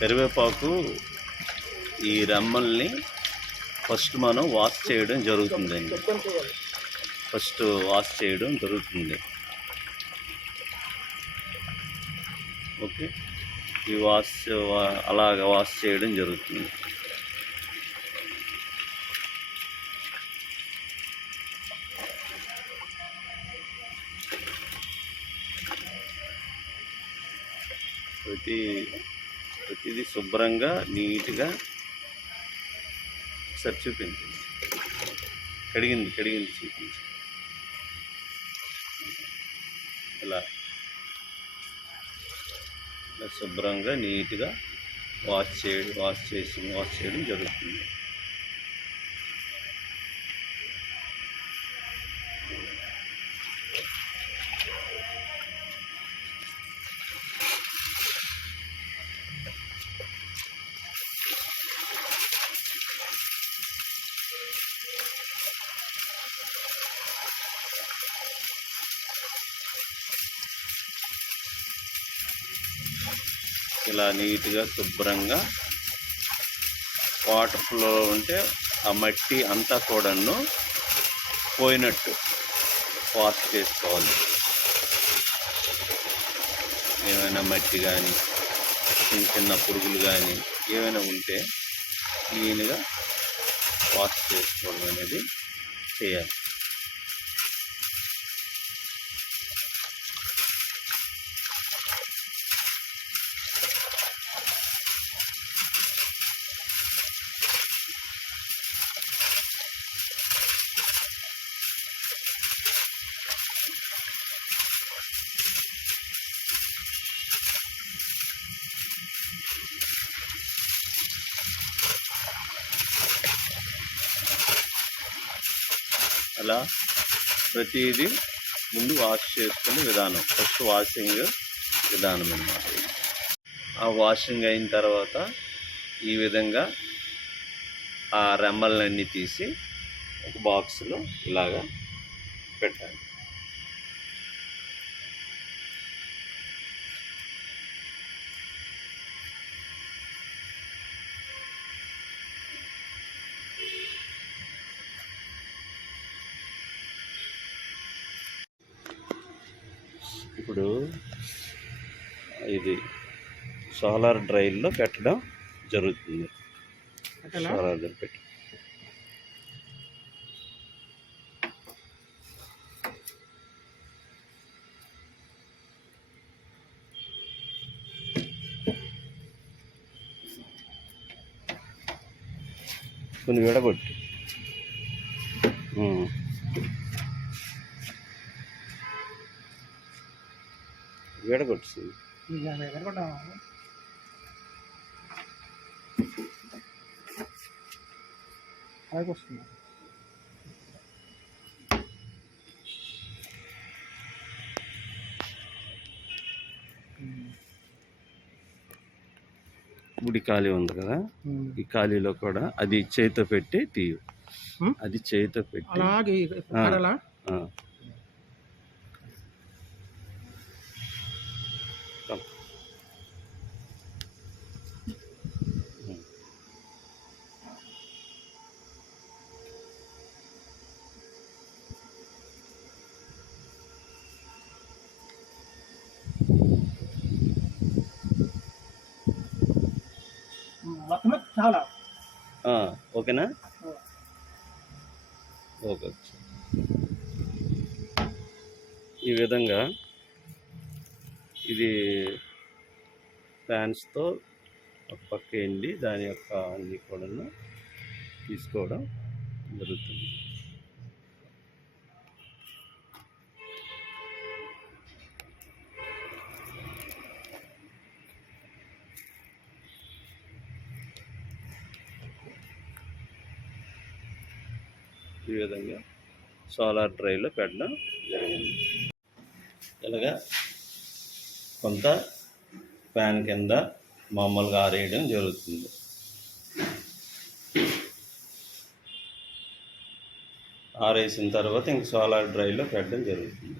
కరివేపాకు ఈ రెమ్మల్ని ఫస్ట్ మనం వాష్ చేయడం జరుగుతుందండి. ఫస్ట్ వాష్ చేయడం జరుగుతుంది. ఓకే, ఈ అలాగ వాష్ చేయడం జరుగుతుంది. ప్రతిదీ శుభ్రంగా నీట్గా ఒకసారి చూపించండి. కడిగింది చూపించండి. ఇలా శుభ్రంగా నీట్గా వాష్ చేయడం జరుగుతుంది. ఇలా నీట్గా శుభ్రంగా వాటర్ ఫ్లో ఉంటే ఆ మట్టి అంతా కూడాను పోయినట్టు వాష్ చేసుకోవాలి. ఏమైనా మట్టి కానీ చిన్న పురుగులు కానీ ఏమైనా ఉంటే క్లీన్గా వాష్ చేసుకోవడం అనేది చేయాలి. అలా ప్రతిదీ ముందు వాష్ చేసుకునే విధానం, ఫస్ట్ వాషింగ్ విధానం అన్నమాట. ఆ వాషింగ్ అయిన తర్వాత ఈ విధంగా ఆ రెమ్మలన్నీ తీసి ఒక బాక్స్లో ఇలాగా పెట్టాలి. ఇప్పుడు ఇది సోలార్ డ్రైల్లో పెట్టడం జరుగుతుంది. సోలార్ డ్రైల్ పెట్టి కొన్ని విడగొట్టి అలాగొస్తుంది. గుడి ఖాళీ ఉంది కదా, ఈ ఖాళీలో కూడా అది చేతితో పెట్టి తీయు. అది చేతితో పెట్టి అలాగే చాలా ఓకేనా? ఓకే. ఈ విధంగా ఇది ఫ్యాన్స్తో ఒక పక్క ఎండి దాని యొక్క అన్ని కూడా తీసుకోవడం జరుగుతుంది. ఈ విధంగా సోలార్ డ్రైవ్లో పెట్టడం జరిగింది. ఇలాగా కొంత ఫ్యాన్ కింద మామూలుగా ఆరేయడం జరుగుతుంది. ఆరేసిన తర్వాత ఇంక సోలార్ డ్రైవ్లో పెట్టడం జరుగుతుంది.